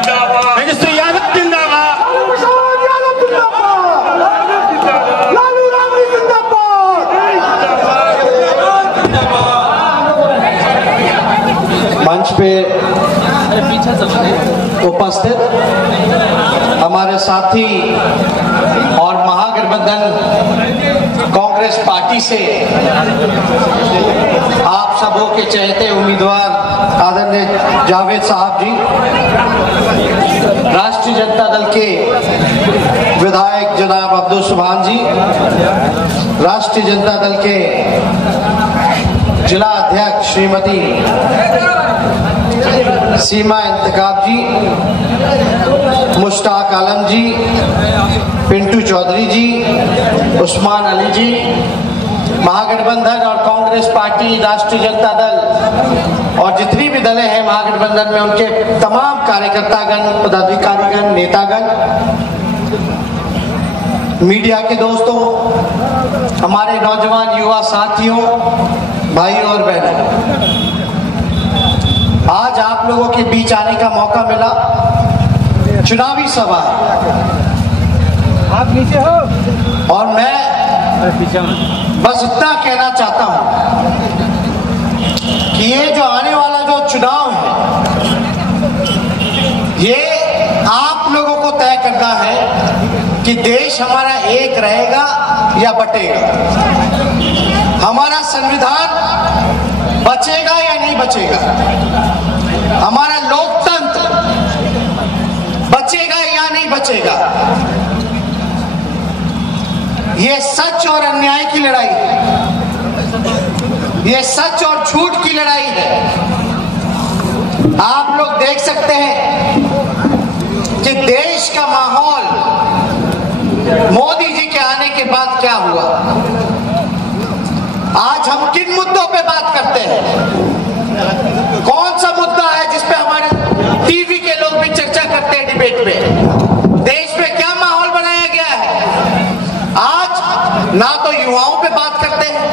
तेजस्वी यादव जिंदाबाद, लालू राबड़ी जिंदाबाद। मंच पे उपस्थित हमारे साथी और महागठबंधन कांग्रेस पार्टी से आप सबों के चहेते उम्मीदवार आदरणीय जावेद साहब जी, राष्ट्रीय जनता दल के विधायक जनाब अब्दुल सुभान जी, राष्ट्रीय जनता दल के जिला अध्यक्ष श्रीमती सीमा इंतखाब जी, मुश्ताक आलम जी, पिंटू चौधरी जी, उस्मान अली जी, महागठबंधन और कांग्रेस पार्टी, राष्ट्रीय जनता दल और जितनी भी दलें हैं महागठबंधन में, उनके तमाम कार्यकर्तागण, पदाधिकारीगण, नेतागण, मीडिया के दोस्तों, हमारे नौजवान युवा साथियों, भाइयों और बहनों, आज आप लोगों के बीच आने का मौका मिला। चुनावी सभा है, आप नीचे हो, और मैं बस इतना कहना चाहता हूं कि ये जो आने वाला जो चुनाव है, ये आप लोगों को तय करना है कि देश हमारा एक रहेगा या बटेगा, हमारा संविधान बचेगा या नहीं बचेगा, हमारा लोकतंत्र बचेगा या नहीं बचेगा। ये सच और अन्याय की लड़ाई है, ये सच और झूठ की लड़ाई है। आप लोग देख सकते हैं कि देश का माहौल मोदी जी के आने के बाद क्या हुआ। आज हम किन मुद्दों पे बात करते हैं? कौन सा मुद्दा है जिस पे हमारे टीवी के लोग भी चर्चा करते हैं डिबेट पे? देश में क्या माहौल बनाया गया है? आज ना तो युवाओं पे बात करते हैं,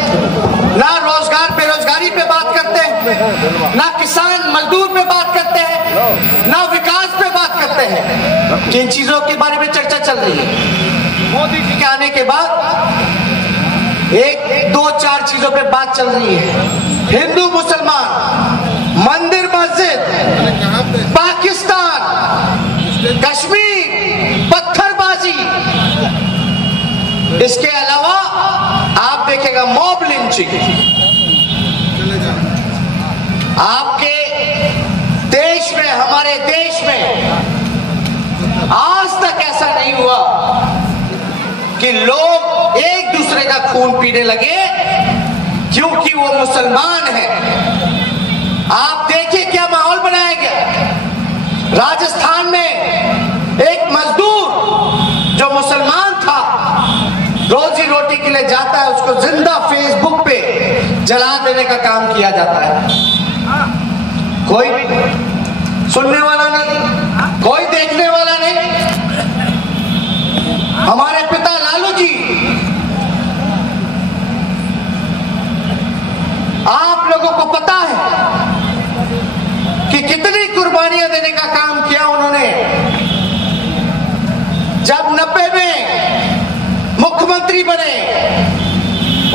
ना रोजगार बेरोजगारी पे बात करते हैं, ना किसान मजदूर पे बात करते हैं, ना विकास पे बात करते हैं। किन चीजों के बारे में चर्चा चल रही है? मोदी जी के आने के बाद एक दो चार चीजों पे बात चल रही है। हिंदू मुसलमान, मंदिर मस्जिद, पाकिस्तान, कश्मीर, पत्थरबाजी, इसके अलावा आप देखेगा मॉब लिंचिंग। आपके देश में, हमारे देश में आज तक ऐसा नहीं हुआ कि लोग एक दूसरे का खून पीने लगे क्योंकि वो मुसलमान है। आप देखिए क्या माहौल बनाया गया। राजस्थान में एक मजदूर जो मुसलमान था, रोजी रोटी के लिए जाता है, उसको जिंदा फेसबुक पे जला देने का काम किया जाता है। कोई सुनने वाला नहीं, कोई देखने वाला नहीं। हमारे पिता लालू जी, आप लोगों को पता है कि कितनी कुर्बानियां देने का काम किया उन्होंने। जब 90 में मुख्यमंत्री बने,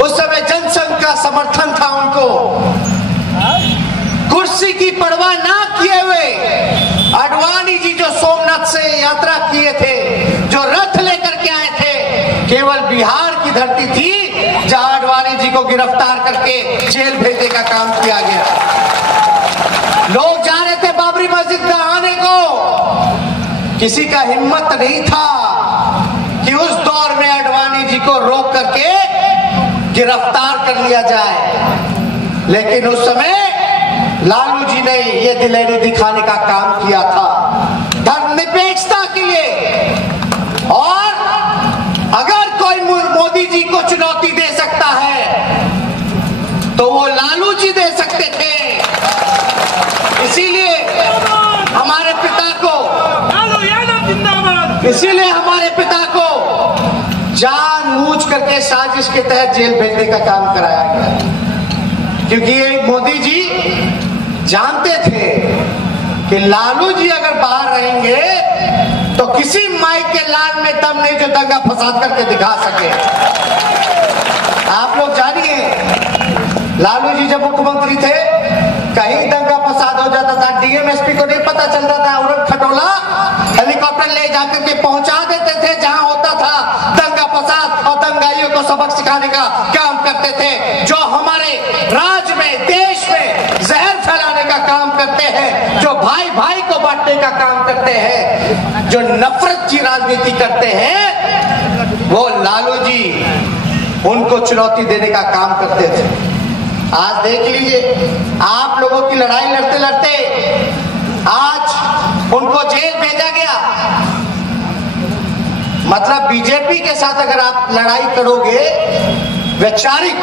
उस समय जनसंघ का समर्थन था उनको। कुर्सी की परवाह ना किए हुए आडवाणी जी जो सोमनाथ से यात्रा किए थे, जो रथ लेकर के आए थे, केवल बिहार की धरती थी जहां आडवाणी जी को गिरफ्तार करके जेल भेजने का काम किया गया। लोग जा रहे थे बाबरी मस्जिद ढहाने को, किसी का हिम्मत नहीं था कि उस दौर में आडवाणी जी को रोक करके गिरफ्तार कर लिया जाए। लेकिन उस समय लालू जी ने ये दिलेरी दिखाने का काम किया था धर्मनिरपेक्षता के लिए। और अगर कोई मोदी जी को चुनौती दे सकता है तो वो लालू जी दे सकते थे। इसीलिए हमारे पिता को, इसीलिए हमारे पिता को जानबूझ करके साजिश के तहत जेल भेजने का काम कराया गया। क्योंकि ये मोदी जी जानते थे कि लालू जी अगर बाहर रहेंगे तो किसी माई के लाल में दम नहीं जो दंगा फसाद करके दिखा सके। आप लोग जानिए, लालू जी जब मुख्यमंत्री थे कहीं दंगा फसाद हो जाता था, डीएमएसपी को नहीं पता चलता था, उड़न खटोला हेलीकॉप्टर ले जाकर के पहुंचा देते थे जहां होता था दंगा फसाद, और दंगाइयों को सबक सिखाने का काम करते थे, जो हमारे राज्य में देश में जहर फैलाने का काम करते हैं, जो भाई भाई को बांटने का काम करते हैं, जो नफरत की राजनीति करते हैं, वो लालू जी उनको चुनौती देने का काम करते थे। आज देख लीजिए, आप लोगों की लड़ाई लड़ते लड़ते आज उनको जेल भेजा गया। मतलब बीजेपी के साथ अगर आप लड़ाई करोगे, वैचारिक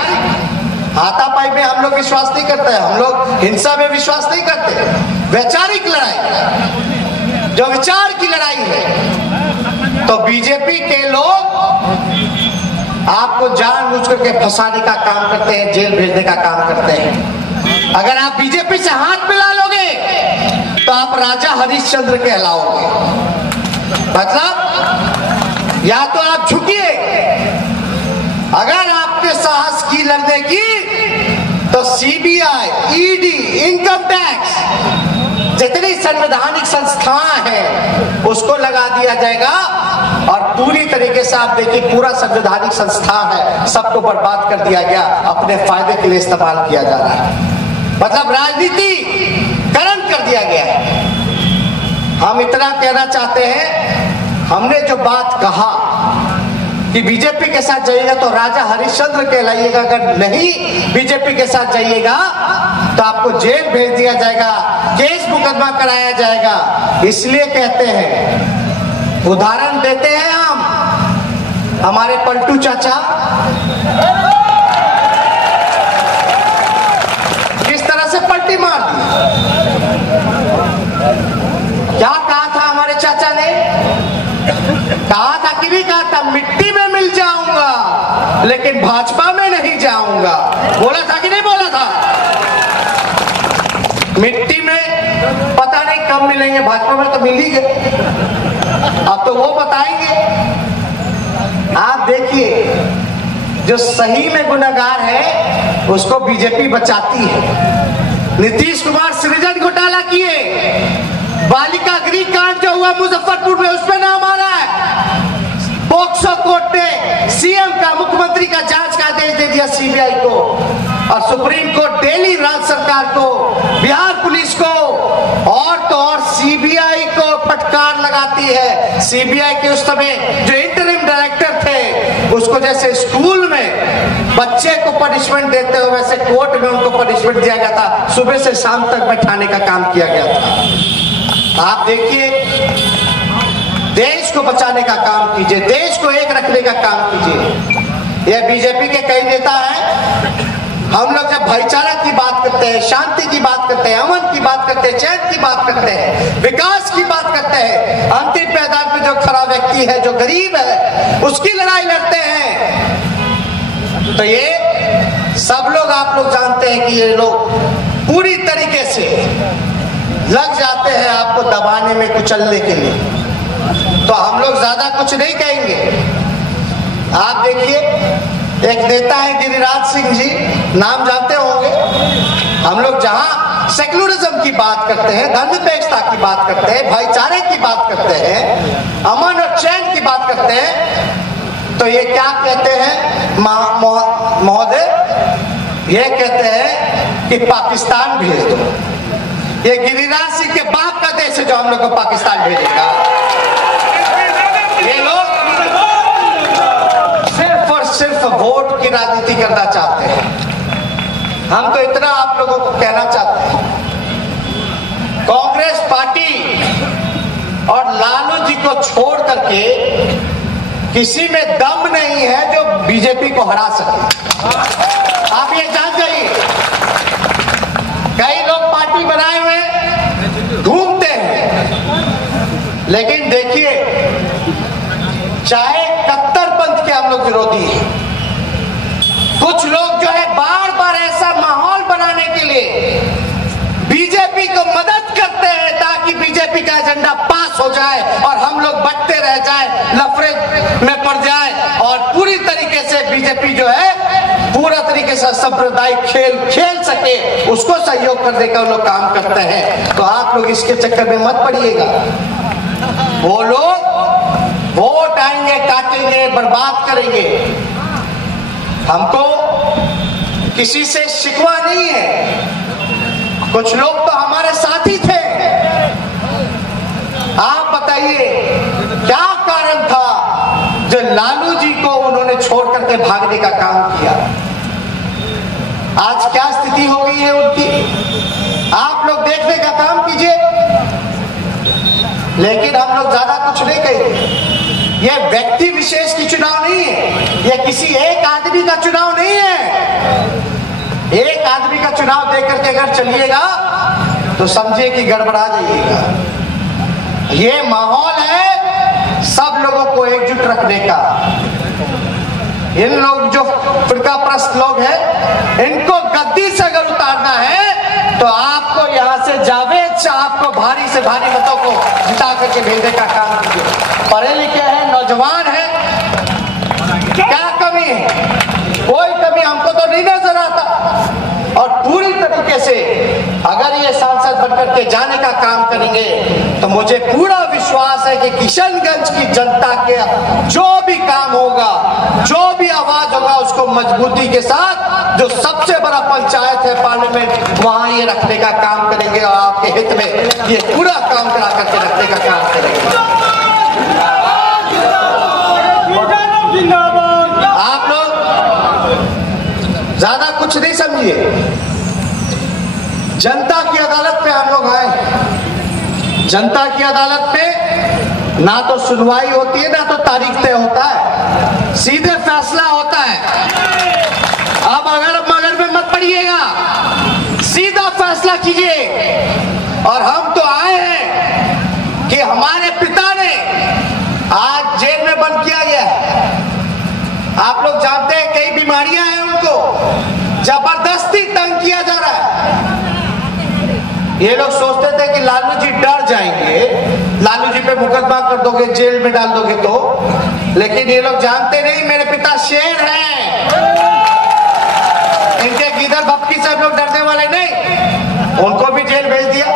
हाथापाई में हम लोग विश्वास नहीं करते हैं, हम लोग हिंसा में विश्वास नहीं करते। वैचारिक लड़ाई, जो विचार की लड़ाई है, तो बीजेपी के लोग आपको जानबूझ करके फंसाने का काम करते हैं, जेल भेजने का काम करते हैं। अगर आप बीजेपी से हाथ मिला लोगे तो आप राजा हरिश्चंद्र कहलाओगे। मतलब या तो आप झुकिए, अगर आपके साहस की लड़ने की तो सीबीआई, ईडी, इनकम टैक्स, जितनी संवैधानिक संस्थाएं हैं उसको लगा दिया जाएगा, और पूरी तरीके से आप देखिए पूरा संवैधानिक संस्था है सबको बर्बाद कर दिया गया, अपने फायदे के लिए इस्तेमाल किया जा रहा है। मतलब राजनीति करण कर दिया गया है। हम इतना कहना चाहते हैं, हमने जो बात कहा कि बीजेपी के साथ जाइएगा तो राजा हरिश्चंद्र कहलाइएगा, अगर नहीं बीजेपी के साथ जाइएगा तो आपको जेल भेज दिया जाएगा, केस मुकदमा कराया जाएगा। इसलिए कहते हैं, उदाहरण देते हैं हम, हमारे पलटू चाचा किस तरह से पलटी मार दी। क्या कहा था हमारे चाचा ने? कहा था कि नहीं कहा था, मिट्टी में मिल जाऊंगा लेकिन भाजपा में नहीं जाऊंगा। बोला था कि नहीं बोला था? मिट्टी में पता नहीं कब मिलेंगे, भाजपा में तो मिल ही गए, अब तो वो बताएंगे। आप देखिए, जो सही में गुनहगार है उसको बीजेपी बचाती है। नीतीश कुमार सृजन घोटाला किए, बालिका गृह कांड जो हुआ मुजफ्फरपुर में, उस पर नाम आ रहा है। पोक्सो कोर्ट ने सीएम का, मुख्यमंत्री का जांच का आदेश दे दिया सीबीआई को, और सुप्रीम कोर्ट दिल्ली राज्य सरकार को, बिहार पुलिस को, और तो और सीबीआई को फटकार लगाती है। सीबीआई के उस समय जो इंटरिम डायरेक्टर थे, उसको जैसे स्कूल में बच्चे को पनिशमेंट देते हो वैसे कोर्ट में उनको पनिशमेंट दिया गया था, सुबह से शाम तक बैठाने का काम किया गया था। आप देखिए, देश को बचाने का काम कीजिए, देश को एक रखने का काम कीजिए। यह बीजेपी के कई नेता हैं, हम लोग जब भाईचारा की बात करते हैं, शांति की बात करते हैं, अमन की बात करते हैं, चैन की बात करते हैं, विकास की बात करते हैं, अंतिम पैदान पे जो खड़ा व्यक्ति है, जो गरीब है, उसकी लड़ाई लड़ते हैं, तो ये सब लोग आप लोग जानते हैं कि ये लोग पूरी तरीके से लग जाते हैं आपको दबाने में, कुचलने के लिए। तो हम लोग ज्यादा कुछ नहीं कहेंगे। आप देखिए, एक नेता है गिरिराज सिंह जी, नाम जानते होंगे। हम लोग जहां सेक्युलरिज्म की बात करते हैं, धर्मनिरपेक्षता की बात करते हैं, भाईचारे की बात करते हैं, अमन और चैन की बात करते हैं, तो ये क्या कहते हैं महोदय? ये कहते हैं कि पाकिस्तान भेज दो। ये गिरिराज सिंह के बाप का देश है जो हम लोग को पाकिस्तान भेजेगा। ये लोग सिर्फ और सिर्फ वोट की राजनीति करना चाहते हैं। हम तो इतना आप लोगों को कहना चाहते हैं, कांग्रेस पार्टी और लालू जी को छोड़ करके किसी में दम नहीं है जो बीजेपी को हरा सके। आप ये जान जाइए, कई लोग पार्टी बनाए हुए घूमते हैं, लेकिन देखिए, चाहे कट्टरपंथ के हम लोग विरोधी हैं, कुछ लोग जो है बार बार ऐसा माहौल बनाने के लिए बीजेपी को मदद करते हैं ताकि बीजेपी का एजेंडा पास हो जाए और हम लोग बंटते रह जाए, लफड़े में पड़ जाए और पूरी तरीके से बीजेपी जो है पूरा तरीके से सांप्रदायिक खेल खेल सके, उसको सहयोग करने का लोग काम करते हैं। तो आप लोग इसके चक्कर में मत पड़िएगा। वो लोग वोट आएंगे, काटेंगे, बर्बाद करेंगे। हमको किसी से शिकवा नहीं है। कुछ लोग तो हमारे साथी थे। आप बताइए क्या कारण था जो लालू जी को उन्होंने छोड़ करके भागने का काम किया? आज क्या स्थिति हो गई है उनकी, आप लोग देखने का काम कीजिए। लेकिन हम लोग ज्यादा कुछ नहीं कहेंगे। यह व्यक्ति विशेष की चुनाव नहीं है, यह किसी एक आदमी का चुनाव नहीं है। एक आदमी का चुनाव देकर के अगर चलिएगा तो समझिए कि गड़बड़ा जाइएगा। ये माहौल है सब लोगों को एकजुट रखने का। इन लोग जो फिरकाप्रस्त लोग हैं, इनको गद्दी से अगर उतारना है तो आपको यहाँ से जावेद साहब को भारी से भारी मतों को जिता करके भेजने का काम कीजिए। पढ़े लिखे हैं, नौजवान हैं, क्या कमी है? कोई कमी हमको तो नहीं नजर आता। और पूरी तरीके से अगर ये सांसद बनकर के जाने का काम करेंगे तो मुझे पूरा विश्वास है कि किशनगंज की जनता के जो भी काम होगा, जो भी आवाज होगा, उसको मजबूती के साथ जो सबसे बड़ा पंचायत है पार्लियामेंट, वहां ये रखने का काम करेंगे और आपके हित में ये पूरा काम करा करके रखने का काम करेंगे। आप लोग ज्यादा कुछ नहीं समझिए। जनता की अदालत पे हम लोग आए। जनता की अदालत पे ना तो सुनवाई होती है, ना तो तारीख तय होता है, सीधे फैसला होता है। अब अगर मगर में मत पड़िएगा, सीधा फैसला कीजिए। और हम तो आए हैं कि हमारे पिता ने आज जेल में बंद किया गया है। आप लोग जानते हैं कई बीमारियां हैं, उनको जबरदस्ती तंग किया जा रहा है। ये लोग सोचते थे कि लालू जी डर जाएंगे, लालू जी पे मुकदमा कर दोगे, जेल में डाल दोगे तो, लेकिन ये लोग जानते नहीं मेरे पिता शेर हैं। इनके गिदर भपकी से लोग डरने वाले नहीं। उनको भी जेल भेज दिया।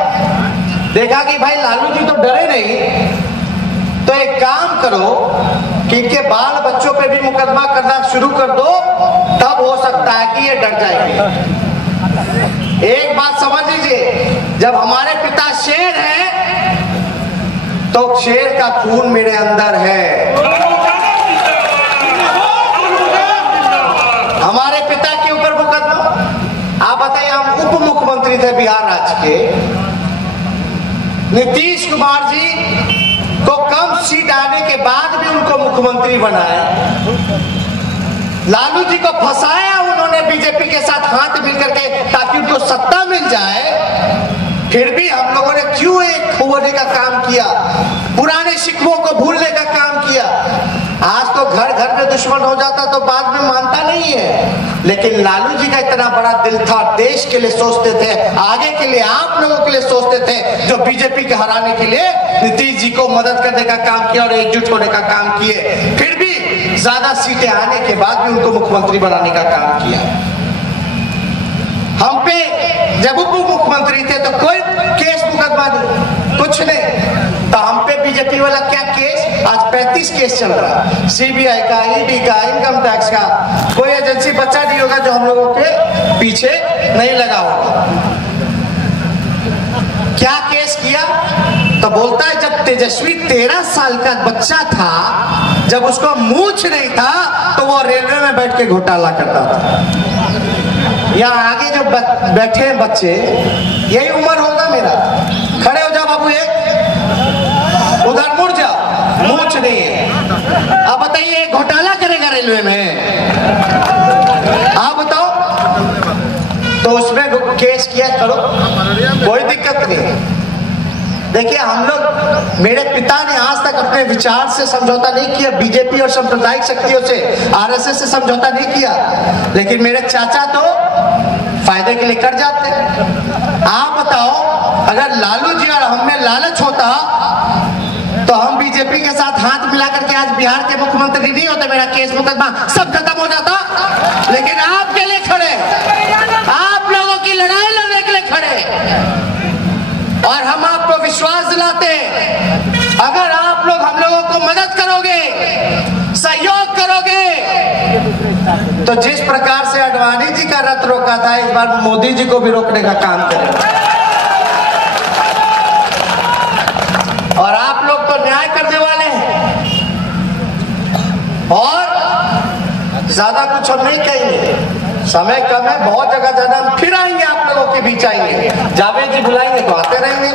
देखा कि भाई लालू जी तो डरे नहीं, तो एक काम करो कि इनके बाल बच्चों पे भी मुकदमा करना शुरू कर दो, तब हो सकता है कि ये डर जाएंगे। एक बात समझ लीजिए, जब हमारे पिता शेर हैं तो शेर का खून मेरे अंदर है। हमारे पिता के ऊपर मुकदमा। आप बताइए, हम उप मुख्यमंत्री थे बिहार राज्य के। नीतीश कुमार जी को कम सीट आने के बाद भी उनको मुख्यमंत्री बनाया। लालू जी को फंसाया उन्होंने बीजेपी के साथ हाथ मिलकर के ताकि उनको सत्ता मिल जाए। फिर भी हम लोगों ने क्यों एक खोने का काम किया, पुराने शिकवों को भूलने का काम किया। आज तो घर घर में दुश्मन हो जाता तो बाद में मानता नहीं है, लेकिन लालू जी का इतना बड़ा दिल था, देश के लिए सोचते थे, आगे के लिए, आप लोगों के लिए सोचते थे, जो बीजेपी के हराने के लिए नीतीश जी को मदद करने का काम किया और एकजुट होने का काम किए। फिर भी ज्यादा सीटें आने के बाद भी उनको मुख्यमंत्री बनाने का काम किया। हम पे जब उप मुख्यमंत्री थे तो कोई केस मुकदमा नहीं, कुछ नहीं। तो हम पे बीजेपी वाला क्या केस? आज 35 केस चल रहा है, सीबीआई का, ईडी का, इनकम टैक्स का। कोई एजेंसी बच्चा नहीं होगा जो हम लोगों के पीछे नहीं लगा होगा। क्या केस किया? तो बोलता है जब तेजस्वी 13 साल का बच्चा था, जब उसको मूंछ नहीं था तो वो रेलवे में बैठ के घोटाला करता था। यहाँ आगे जो बैठे हैं बच्चे, यही उम्र होगा मेरा। खड़े हो जाओ बाबू, एक उधर मुड़ जाओ, मूंछ नहीं है। अब बताइए घोटाला करेगा रेलवे में? आप बताओ। तो उसमें केस किया करो, कोई दिक्कत नहीं। देखिए हम लोग, मेरे पिता ने आज तक अपने विचार से समझौता नहीं किया, बीजेपी और सांप्रदायिक शक्तियों से, आरएसएस से समझौता नहीं किया, लेकिन मेरे चाचा तो फायदे के लिए कर जाते हैं। आप बताओ, अगर लालू जी और हम में लालच होता तो हम बीजेपी के साथ हाथ मिला करके आज बिहार के मुख्यमंत्री नहीं होते, मेरा केस मुकदमा सब खत्म हो जाता। लेकिन आपके लिए खड़े, आप लोगों की लड़ाई लड़ने के लिए खड़े, और हम आपको विश्वास दिलाते हैं अगर आप लोग हम लोगों को मदद करोगे, सहयोग करोगे, तो जिस प्रकार से आडवाणी जी का रथ रोका था, इस बार मोदी जी को भी रोकने का काम करेंगे। और आप लोग तो न्याय करने वाले हैं, और ज्यादा कुछ हम नहीं कहेंगे, समय कम है, बहुत जगह जाना, हम फिर आएंगे, आप लोगों के बीच आएंगे, जावेद जी बुलाएंगे तो आते रहेंगे।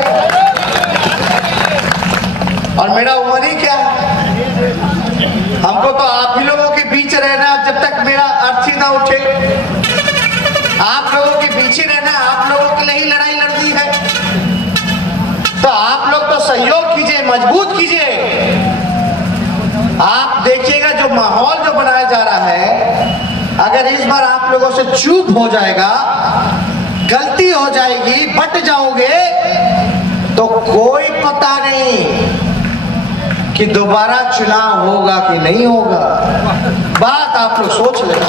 और मेरा उम्र ही क्या है, हमको तो आप ही लोगों के बीच रहना, जब तक मेरा अर्थी ना उठे, आप लोगों के बीच ही रहना, आप लोगों के लिए ही लड़ाई लड़नी है। तो आप लोग तो सहयोग कीजिए, मजबूत कीजिए। आप देखिएगा जो माहौल जो बनाया जा रहा है, अगर इस बार आप लोगों से चूक हो जाएगा, गलती हो जाएगी, बट जाओगे, तो कोई पता नहीं कि दोबारा चुनाव होगा कि नहीं होगा। बात आप लोग सोच लेना,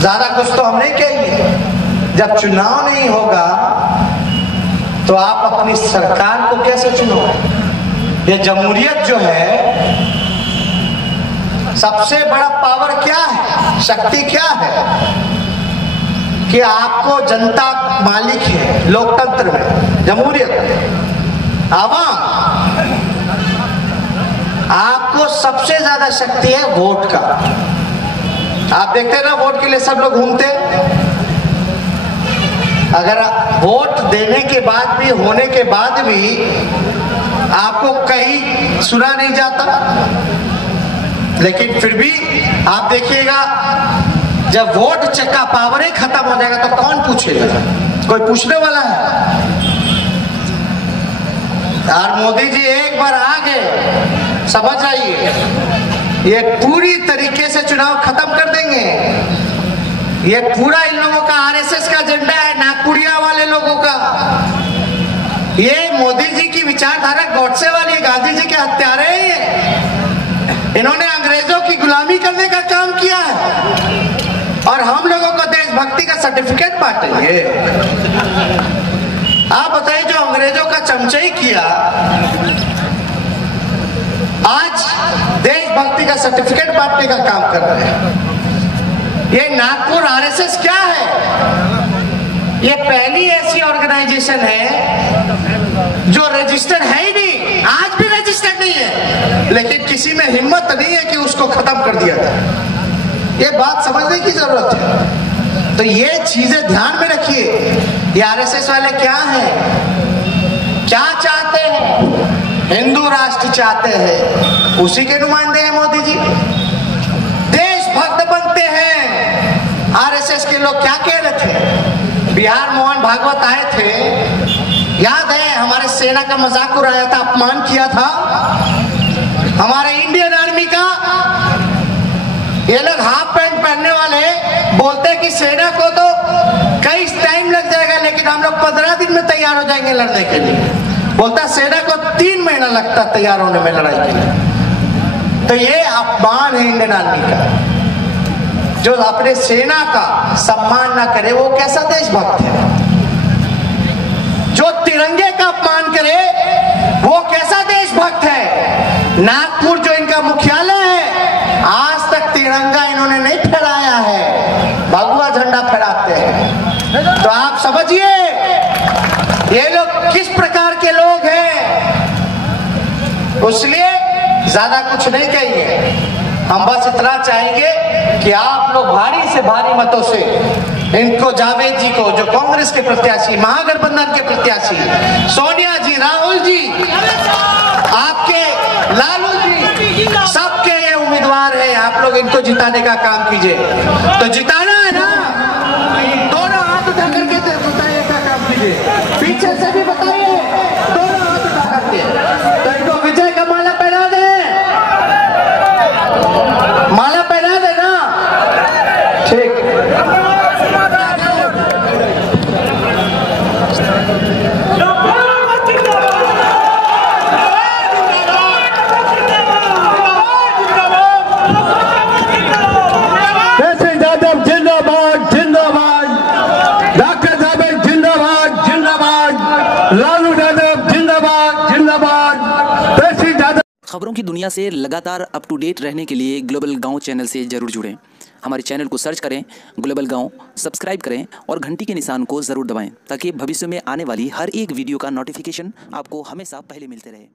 ज्यादा कुछ तो हम नहीं कहेंगे। जब चुनाव नहीं होगा तो आप अपनी सरकार को कैसे चुनोगे? ये जमहूरियत जो है, सबसे बड़ा पावर क्या है, शक्ति क्या है, कि आपको जनता मालिक है। लोकतंत्र में, जमहूरियत, आवाम, आपको सबसे ज्यादा शक्ति है वोट का। आप देखते हैं ना, वोट के लिए सब लोग घूमते। अगर वोट देने के बाद भी, होने के बाद भी आपको कहीं सुना नहीं जाता, लेकिन फिर भी आप देखिएगा जब वोट चक्का पावर ही खत्म हो जाएगा तो कौन पूछेगा? कोई पूछने वाला है? और मोदी जी एक बार आ गए, समझ आइए, ये पूरी तरीके से चुनाव खत्म कर देंगे। ये पूरा इन लोगों का आरएसएस का एजेंडा है, नागपुरिया वाले लोगों का। ये मोदी जी की विचारधारा गॉडसे वाली है, गांधी जी के हत्यारे हैं ये। इन्होंने अंग्रेजों की गुलामी करने का काम किया है, और हम लोगों को देशभक्ति का सर्टिफिकेट बांटेंगे। आप बताइए, जो अंग्रेजों का चमचाई किया, आज देशभक्ति का सर्टिफिकेट बांटने का काम कर रहे हैं। ये नागपुर आरएसएस क्या है? ये पहली ऐसी ऑर्गेनाइजेशन है जो रजिस्टर्ड है ही नहीं, आज भी रजिस्टर्ड नहीं है, लेकिन किसी में हिम्मत नहीं है कि उसको खत्म कर दिया जाए। ये बात समझने की जरूरत है। तो ये चीजें ध्यान में रखिए। ये आरएसएस वाले क्या हैं, क्या चाहते हैं? हिंदू राष्ट्र चाहते हैं, उसी के नुमाइंदे हैं मोदी जी। देशभक्त बनते हैं। आरएसएस के लोग क्या कह रहे थे? बिहार मोहन भागवत आए थे, याद है, हमारे सेना का मजाक उड़ाया था, अपमान किया था हमारे इंडियन आर्मी का। ये लोग हाफ पैंट पहनने वाले बोलते कि सेना को तो कई टाइम लग जाएगा, लेकिन हम लोग 15 दिन में तैयार हो जाएंगे लड़ने के लिए। बोलता सेना को 3 महीना लगता तैयार होने में लड़ाई के लिए। तो ये अपमान है इंडियन आर्मी का। जो अपने सेना का सम्मान ना करे वो कैसा देशभक्त है? जो तिरंगे का अपमान करे वो कैसा देशभक्त है? नागपुर जो इनका मुख्यालय है, आज तक तिरंगा इन्होंने नहीं फहराया है, भगवा झंडा फहराते हैं। तो आप समझिए ये लोग किस प्रकार के लोग हैं। इसलिए ज्यादा कुछ नहीं कहेंगे, हम बस इतना चाहेंगे कि आप लोग भारी से भारी मतों से इनको, जावेद जी को, जो कांग्रेस के प्रत्याशी, महागठबंधन के प्रत्याशी, सोनिया जी, राहुल जी, आपके लालू जी, सबके ये उम्मीदवार हैं। आप लोग इनको जिताने का काम कीजिए। तो जिताना है ना, दोनों हाथ उठा करके बताइए का काम कीजिए, पीछे से भी बताइए, दोनों हाथ उठा करके। तो इनको विजय का माला पहना दे, माला पहना देना, ठीक। No! खबरों की दुनिया से लगातार अप टू डेट रहने के लिए ग्लोबल गांव चैनल से जरूर जुड़ें। हमारे चैनल को सर्च करें, ग्लोबल गांव, सब्सक्राइब करें और घंटी के निशान को ज़रूर दबाएं ताकि भविष्य में आने वाली हर एक वीडियो का नोटिफिकेशन आपको हमेशा पहले मिलते रहे।